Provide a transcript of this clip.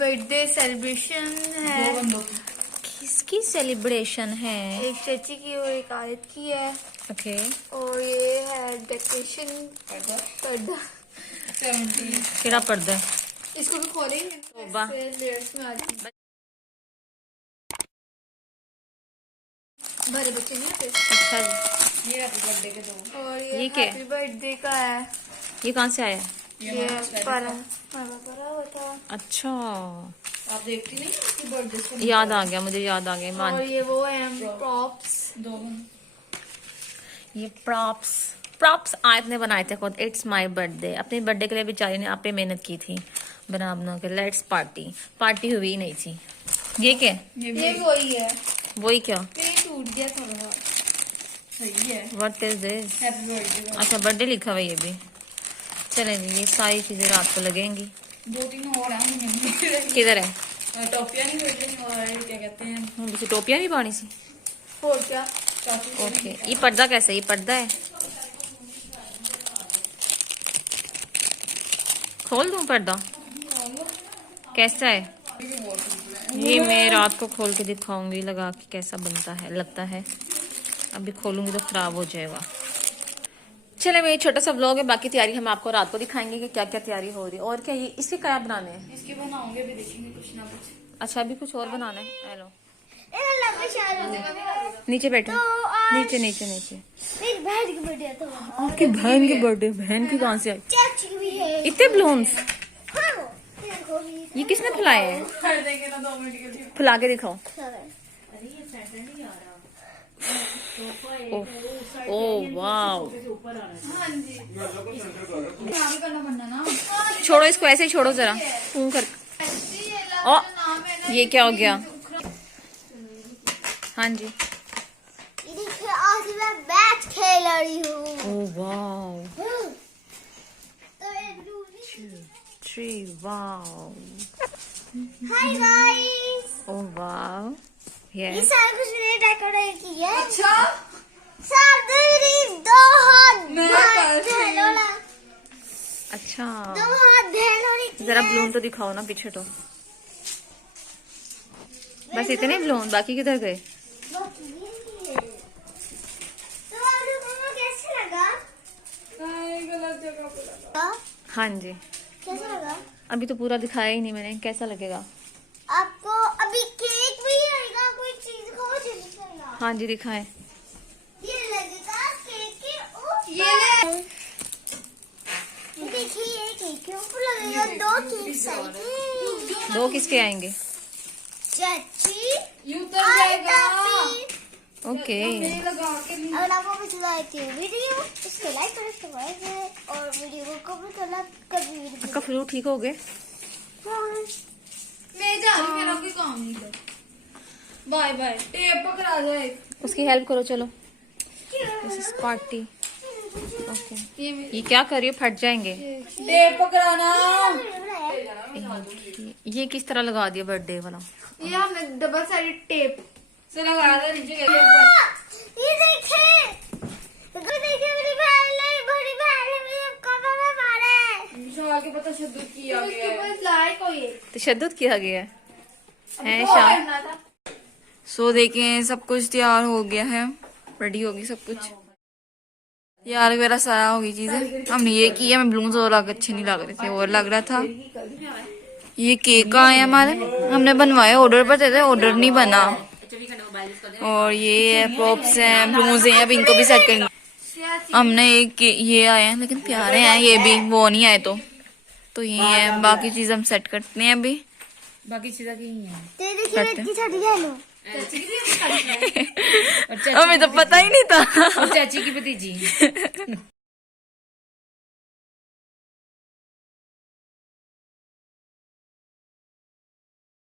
Birthday celebration है। किसकी celebration है? एक चाची की और एक आयत की है। ओके। और ये है डेकोरेशन पर्दा। तेरा पर्दा है। इसको भी खोलेंगे तौबा। लेयर्स में आती है। भरे बच्चे नहीं होते। अच्छा जी। ये हैप्पी बर्थडे के दो। और ये ये क्या? हैप्पी बर्थडे का है। ये कहाँ से आया? ये परा हुआ था। अच्छा, आप देखती नहीं आपकी बर्थडे याद आ गया, मुझे याद आ गया। और ये वो है प्रॉप्स दो। ये प्रॉप्स आयत ने बनाए थे खुद। It's my birthday. अपने बर्थडे के लिए बेचारी ने आप पे मेहनत की थी बना के। लेट्स पार्टी हुई ही नहीं थी। ये क्या? ये वही है। वही क्या? ये टूट गया थोड़ा। सही है। What is this? Happy birthday. अच्छा, बर्थडे लिखा हुआ है ये भी। चले जी, ये सारी चीजें रात को लगेंगी। दो तीन और हैं। किधर है? टॉपियां नहीं भेजनी और क्या कहते हैं टोपियां भी पानी सी। और क्या। ओके, ये पर्दा कैसे? ये पर्दा है। खोल दूं पर्दा? कैसा है ये? मैं रात को खोल के दिखाऊंगी लगा के कैसा बनता है, लगता है। अभी खोलूंगी तो खराब हो जाएगा। चले, मेरी छोटा सा व्लॉग है, बाकी तैयारी हम आपको रात को दिखाएंगे कि क्या क्या तैयारी हो रही है। और क्या ये इसके क्या बनाने हैं? इसके बनाओगे भी देखेंगे कुछ ना कुछ। अच्छा, अभी कुछ और बनाना है। हेलो, तो नीचे बैठो। नीचे नीचे नीचे। मेरी बहन की बर्थडे था। आपकी बहन की बर्थडे? बहन की कहाँ से आई? चाची भी है। इतने बलून्स हाँ, ये किसने फुलाए हैं? कर देंगे ना 2 मिनट के लिए। फुला के दिखाओ। Oh wow. हाँ जी। यहाँ भी करना पड़ना ना। छोड़ो इसको, ऐसे ही छोड़ो जरा। ऊं कर। ओ, ये क्या हो गया? हाँ जी। देखिए, आज मैं मैच खेल रही हूँ। Oh wow. 3 wow. Hi guys. Oh wow. ये यस। सारा कुछ मैंने डेकोरेट किया है। अच्छा। साथ मेरी 2 हाथ धैलोला। अच्छा, 2 हाथ धैलोली। जरा बलून तो दिखाओ ना पीछे तो। बस इतने बलून, बाकी किधर गए? तो कैसे लगा? गलत जगह पे लगा। हाँ जी। कैसा लगा? अभी तो पूरा दिखाया ही नहीं मैंने, कैसा लगेगा? आपको अभी केक भी आएगा, कोई चीज को दिखेगा। हाँ जी, दिखाएं। ये लगेगा केक के ऊपर। ये देखिए, ये केक के ऊपर लगेगा 2 केक आएंगे। 2 किसके आएंगे? चाची जाएगा। ओके। अगर आपको पसंद आई थी वीडियो, इसको लाइक करें, सब्सक्राइब करें और वीडियो को कमेंट करना कभी। आपका फ्लू ठीक हो गए? मैं जा रही, मेरा कोई काम नहीं है। Bye bye. टेप पकड़ा दो एक। उसकी हेल्प करो चलो। This is party. ओके, ये क्या कर रही हो? फट जाएंगे। टेप पकड़ाना। ये किस तरह लगा दिया बर्थडे वाला? ये हमने डबल साइडेड टेप से लगा दिया नीचे के ऊपर। ये देखिए, मेरी बहन नहीं, बड़ी बहन है, मेरे कमर में मारा है। विशाल के पता तशद्दुद किया गया है। उसके ऊपर लाइक हो ये तशद्दुद किया गया है शाम। सो देखें, सब कुछ तैयार हो गया है, रेडी होगी सब कुछ। यार वगैरह सारा होगी चीजें। हमने ये किया, मैं बलून्स और अच्छे नहीं लग रहे थे, और लग रहा था। ये केक आए हमारे, हमने बनवाए, ऑर्डर पर थे, ऑर्डर नहीं बना। और ये प्रॉप्स हैं, बलून्स हैं, अब इनको भी सेट करेंगे। हमने एक ये आए हैं, लेकिन प्यारे हैं ये भी, वो नहीं आए तो ये है। बाकी चीज हम सेट करते हैं अभी। बाकी चीजें की हैं। हमें तो पता ही नहीं था। चाची की भतीजी।